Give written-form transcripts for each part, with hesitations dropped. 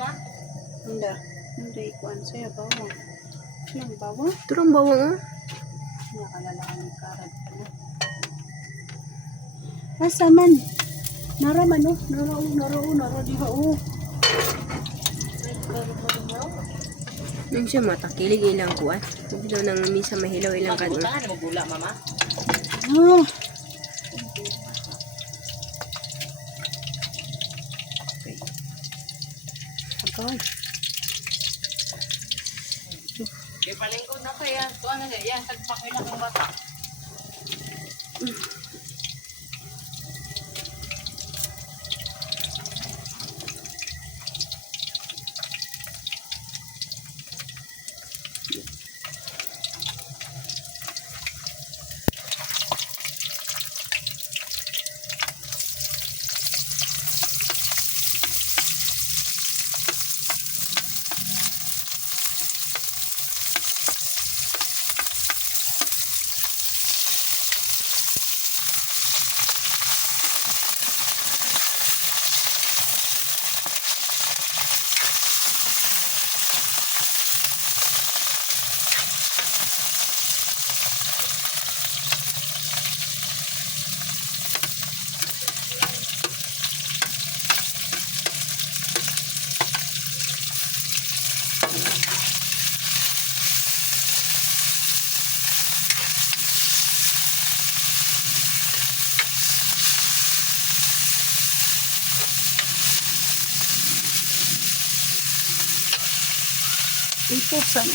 mama? Hindi. Hindi ikuan sa'yo. Bawang. Anong bawang? Turang bawang ah. Nakalala ka ng karat ka na. Asa man? Nara man oh. Nara di ba oh. Nung siya matakilig ilang kuwan. Sabi daw nang misa mahilaw ilang kanon. Magbuta na magula mama. Oh. Okay. Agay. Di palingkod na pa yan. Tuwa na yan. Tagpak nila kong bata. Ito sana.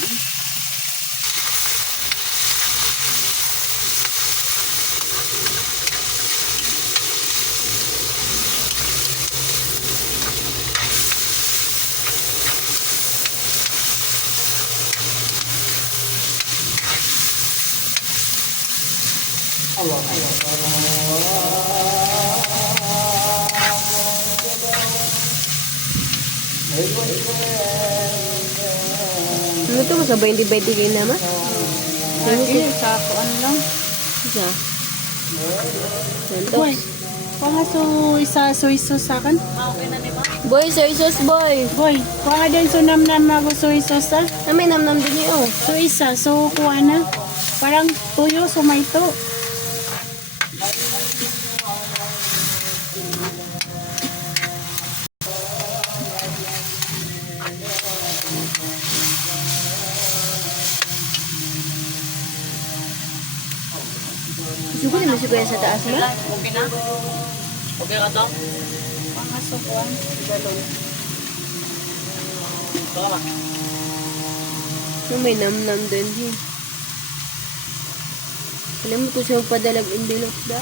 Ano to? Masabay hindi ba kayo naman? Lagi sa kuan lang. Isa. Boy. Santos. Pangaso isa suiso sa kan. Okay na ni ma. Boy, soy sauce boy. Boy, kuha din so namnam ako suiso sa. May namnam din yun. So isa, so kuha na. Parang tuyo, so may to. Siguro naman si Kuya sa taas mo. Okay na? Okay ka to? Pangaso kuha. Galon. Baka ma. May namnam din eh. Alam mo to siya padalag envelope da.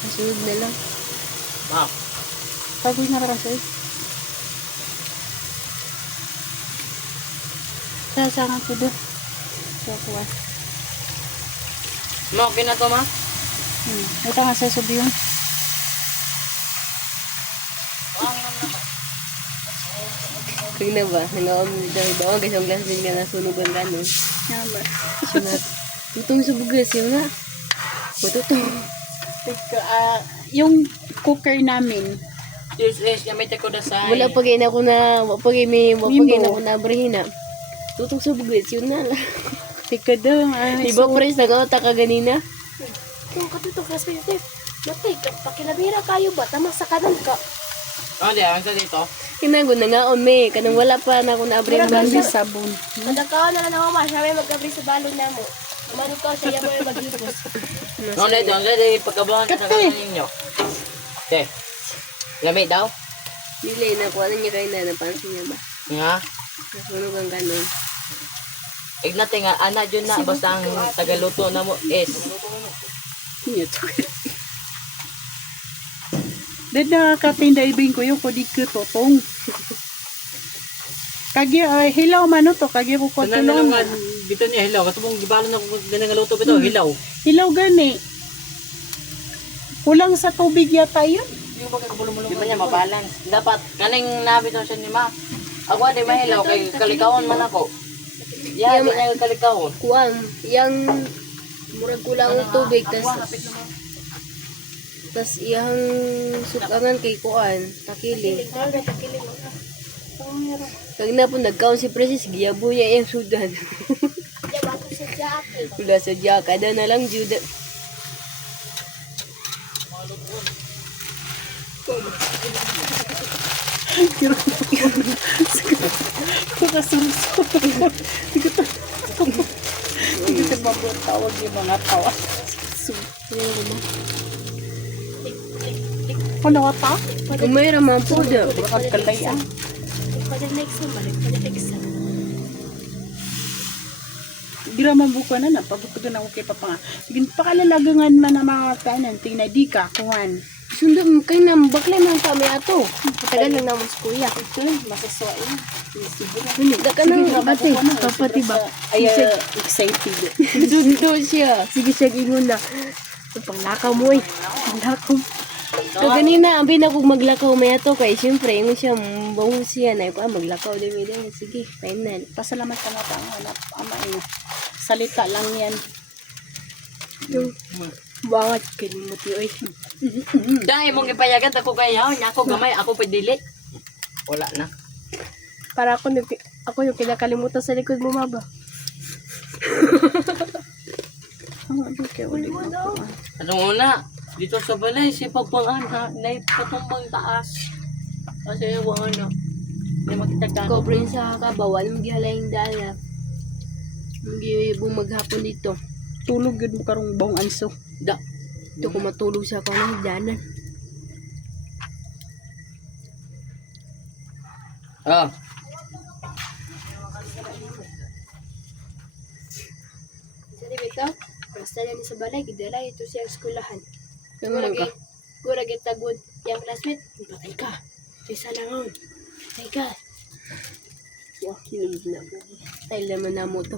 Kasunod na lang. Ma. Pagod na para sa'yo. Sasangan ko doon. So kuha. Ma, okay na to ma? Ito nga sa subi yun. Kaya na ba? Nangawam dahil ba? Kasi ang glass din ka nasunugan ka no? Yan ba? Sunat. Tutong sa bugas yun nga. Matutong. Yung cooker namin, Yes, gamit ako na sa... Wala pag ina ko na, wapag Mimbo. ina ko na abrihina. Tutong sa bugas yun na lang. tika daw. Diba pres, nag-auta ka ganina? Kung katutok na sa ito, matay, pakilabira kayo ba? Tamang sa kanan ka. Oh, di, ang sa dito. Kinago na nga ome, kanang wala pa na ako na abrihina. Gandi sabon. Kadakaw na lang ako ma, siya may mag-abri sa balon na mo. Umano ka, siya mo yung maghipos. No, dito, ang dito, pagkabuhan sa kanan ninyo. Okay. Lamig daw? Dili, nakuha na niya kayo na, napansin niya ba? Nga. Nasunog ang ganon. Ignate nga, ana dyan na, basta ang tagaluto na mo is. Dahil nakakatinda ibing ko yung kudig ko totong. Kagi, hilaw man no to, kagi ko Tanang tulungan. dito niya, hilaw. Katubong gibalon na kung ganang luto ito, hilaw. Hilaw gani. Kulang sa tubig yata yun. Di ba niya mabalance? Dapat, kaning nabito siya ni ma. Ako di mahilaw, kay kalikawan man ako. Yan, di niya kalikawan. Kuwang, yang murag kulang ang tubig, tas iyang sukangan kay kuan, takili. Kilig, kilig mo. Meron. Kag na po nagkaon si Princess, giyabo niya yung sudan. Diyan ako sa jacket. Wala sa diya, kada na lang juda. Kasurso. Hindi ko mabutawag yung mga tawa. Ano ka ta? Umay raman po da. Pagkalaya. Pag-next na balik, pag-next na. Gira man buko na na. Pagod ko na ako kay papa nga. Sige, pakalalagangan man na mga kanan. Tingnan di ka, kuhan. Sundo kay na baklay man kami ato. Tagal lang naman sa kuya. Ito, masaswain. Siguro. Da ka nang ate, kapati ba? Ay, excited. Sundo siya. Sige siya gingon na. Panglakaw mo eh. Panglakaw. So ganina, ang pinakog maglakaw may ato kay siyempre, yung siya, bango siya na pa maglakaw din may din. Sige, final. Pasalamat ka nga pa ang hanap. Ama eh. Salita lang yan. Yung bangat kalimuti oy. Dahil mong ipayagan ako kayo, nya ako gamay, ako padili. Wala na. Para ako yung kinakalimutan sa likod mo, maba. Ang ano kaya ulit ako. Ano una? Dito sa balay, si pagpangan ha, na patumbang taas. Kasi wala na. Hindi makita ka. Covering sa kabawan, magihalay yung dala. Bumaghapon dito. Tulog yun mo karong bawang anso. Da. Ito ko matulog sa ako ng higdanan. Ah. Sa dito, basta lang sa balay, gidala ito siya eskulahan. Naman ka. Gura gitagod yung classmate, patay ka. Isa lang on. Patay ka. Wow, kinulog na ako. Tayo naman na mo to.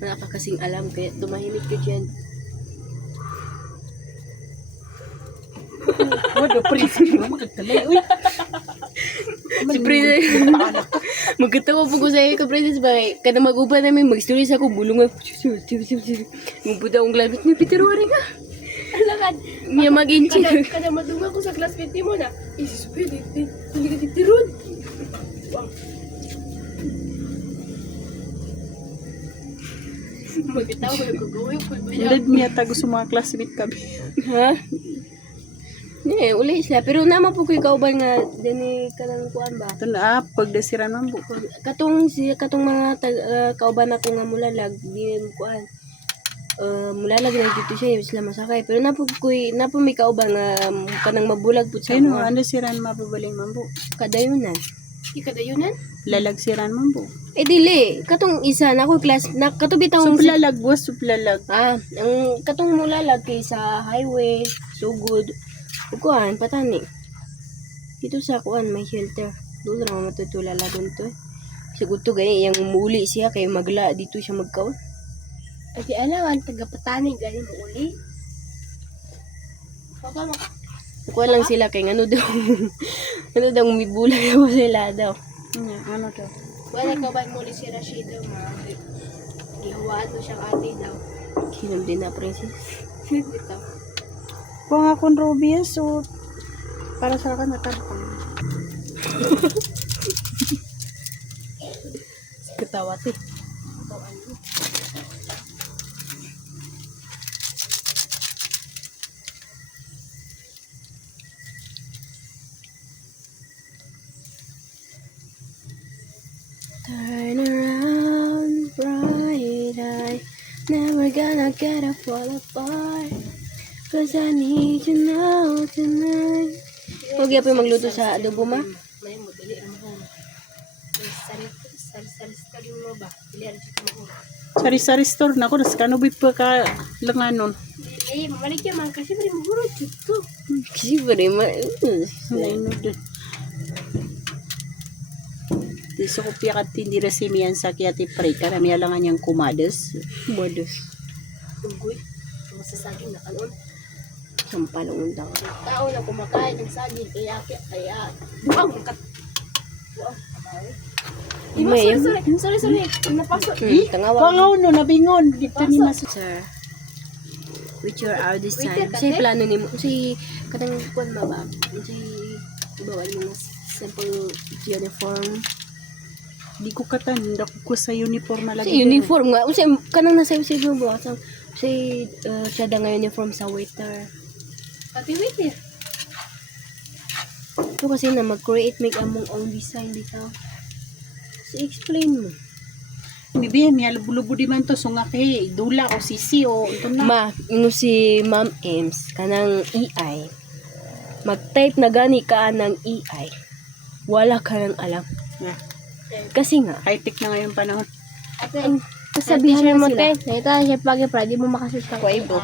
Wala ka kasing alam, kaya tumahimik ka dyan. Wala, prinsip mo magagtalay. Uy. Si Princess, magkatawa po ko sa iyo ka Princess ba? Kada mag-upa namin, mag-story sa ako, bulungan. Magpunta akong classmate, may pitero rin ka. Alakan. Miya mag-inchi. Kada madunga ko sa classmate mo na, isis pwede, hindi ka titirun. Magkatawa ko yung gagawin ko. Ulad niya tago sa mga classmate kami. Ha? Uli sila. Pero naman po ko kauban nga, dini ka ng kuan ba? Ito na, pagdasiran man buko. Katong mga kauban ako nga mulalag, di mo kuan. Mulalag na dito siya, yung sila masakay. Pero napo may kauban nga kanang mabulag po sa Ayun, mga ano siran mababaling mambo. kadayunan. Ikadayunan? Lalagsiran mambo. Dili, katong isa na ako class, na katubit ang Suplalag, was suplalag. ang katong mulalag kay sa highway, sugod, kuan patani. Dito sa kuan may shelter. Doon ra matutulala doon to. Sigud to gani yang muli siya kay magla dito siya magkaon. Ay, alam, taga-patani, gani mo uli. Papa, Kuha lang sila kay ano daw. Ano daw umibulag daw sila daw. Ano to? wala ka ba muli si Rashida, gihawaan mo siyang ate daw. Kinam din na princess. Dito. Kung akong Robia, so para sa akin natarpang. Ketawa ti. Turn around, bright eye. Never gonna get a fall apart. Cause I need you now tonight. Huwag pa magluto sa adobo ma. May mo, dali ang mo. May sari-sari mo ba? Dili ang dito mo. Sari-sari store na ako, nas kanubi pa ka langanon. Eh, mamalik yan man kasi may mahurot dito. Kasi pa rin Ano din. Di so ko piya kat hindi resimian sa kiyati pre, karami alangan niyang kumadas. Modus. Unggoy. Masasaging na kanon. Sampalong undang. Tao na kumakain ng saging, kaya buang kat. May Sorry. Napasok. tangawa. Pangaw no, nabingon. Dito ni mas. Sir, which are our this Wait, time? kate? Say plano ni mo. Say, katang kuwan ba ba? Say, Bawal mga sample uniform. Di ko katan, ko sa uniform na Sa lagi. uniform nga. Usay, kanang nasa usay mo ba? Usay, tiyada nga uniform sa waiter. Pati waiter. Ito kasi na mag-create, make among own design bitaw. So, explain mo. Hindi ba yan, lubo-lubo di man to, sunga kay, dula o sisi o ito na. Ma, ino si Ma'am Ems, kanang EI. Mag-type na gani ka ng EI. Wala ka nang alam. Yeah. Kasi nga, High-tech na ngayon panahon. kasabihan na sila. Nakita siya pag-i-pride, di mo makasit ka. Kwaibo.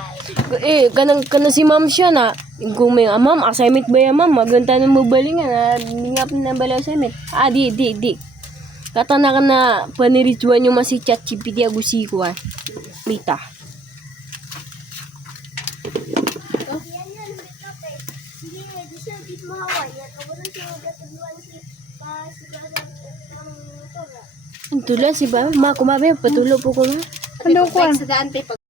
Kanang si Ma'am siya na, kung may ma'am, assignment ba yan ma'am? Maganda na mo balingan na, hindi nga pinabala assignment. Di. Katana ka na panirituan yung si ChatGPT agusikuan. Mita. Ang tulas si ba? Ma, kumabe, patulo po ko na. Ano ko? Sa daan, te,